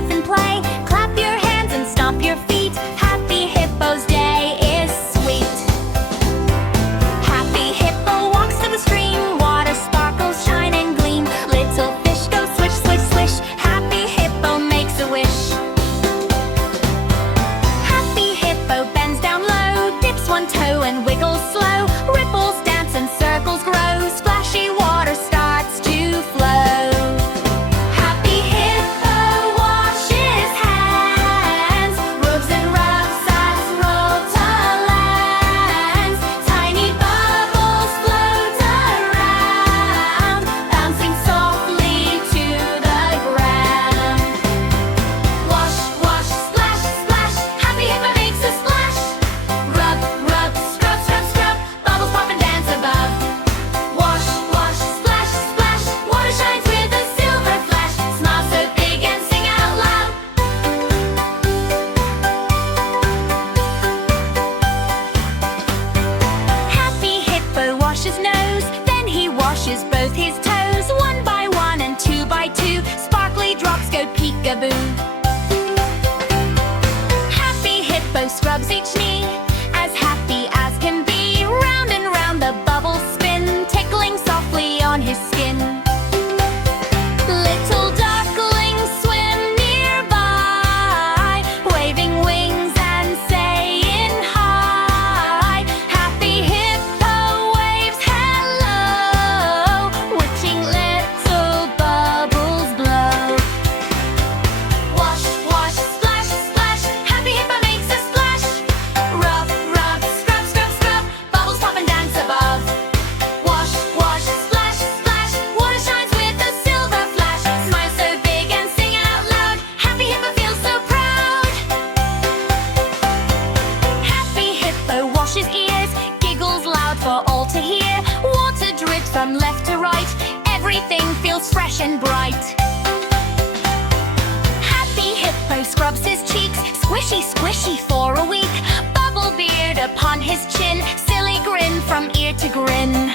laugh and play. Clap your hands and stomp your feet. Happy Hippo's day is sweet. Happy Hippo walks to the stream. Water sparkles, shine and gleam. Little fish go swish, swish, swish. Happy Hippo makes a wish. Happy Hippo bends down low, dips one toe and wiggles slow. Ripples dance and circles grow. Splashy water starts to flow. Happy Hippo washes hands, rubs and rubs as roll to lands. Tiny bubbles float around, bouncing softly to the ground. Wash, wash, splash, splash. Happy Hippo makes a splash. Rub, rub, scrub, scrub, scrub. Bubbles pop and dance above. Wash, wash, splash, splash. Water shines with a silver flash. Smile so big and sing out loud. Happy Hippo washes nose, then he washes both his toes. One by one and two by two, sparkly drops go peekaboo. Happy Hippo scrubs each knee, as happy as can be. Round and round the bubbles spin, tickling softly on his skin. Little ducklings swim nearby, waving wings and saying hi. Happy Hippo waves hello, watching little bubbles blow. Wash, wash, splash, splash. Happy Hippo makes a splash. Rub, rub, scrub, scrub, scrub. Bubbles pop and dance above. Wash, wash, splash, splash. Water shines with a silver flash. Smile so big and sing out loud. Happy Hippo feels so proud. Happy Hippo washes ears, giggles loud for all to hear. Water drips from left to right. Everything feels fresh and bright. Happy Hippo scrubs his cheeks, squishy, squishy for a week. Bubble beard upon his chin, silly grin from ear to grin.